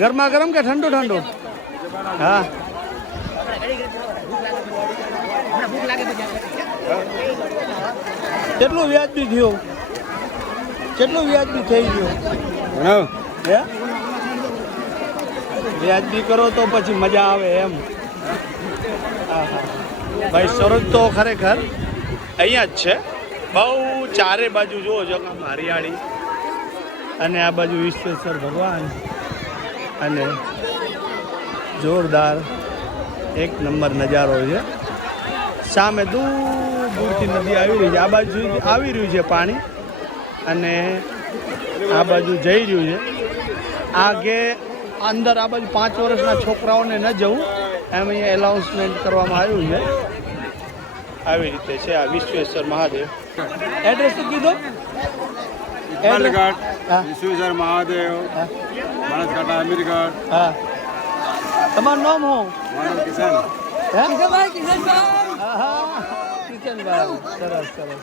ગરમા ગરમ કે ઠંડુ ઠંડુ? હા. કેટલું વ્યાજબી થયું? કેટલું વ્યાજબી થઈ ગયું? હે. વ્યાજબી કરો તો પછી મજા આવે એમ. ભાઈ સરોજ તો ખરેખર અહીંયા જ છે. બહુ ચારે બાજુ જુઓ છો હરિયાળી. અને આ બાજુ વિશ્વેશ્વર ભગવાન અને જોરદાર એક નંબર નજારો છે. સામે દૂર દૂરથી નદી આવી રહી છે. આ બાજુ આવી રહ્યું છે પાણી અને આ બાજુ જઈ રહ્યું છે. આગે અંદર આ બાજુ પાંચ વર્ષના છોકરાઓને ન જવું એમ અહીંયા એનાઉન્સમેન્ટ કરવામાં આવ્યું છે. આવી રીતે છે આ વિશ્વેશ્વર મહાદેવ. એડ્રેસ કીધું? વિશ્વેશ્વર મહાદેવ હા બનાસકાંઠા અમીરગઢ હા તમારું નામ હું મારું કિશન કિશનભાઈ કિશનભાઈ સરસ સરસ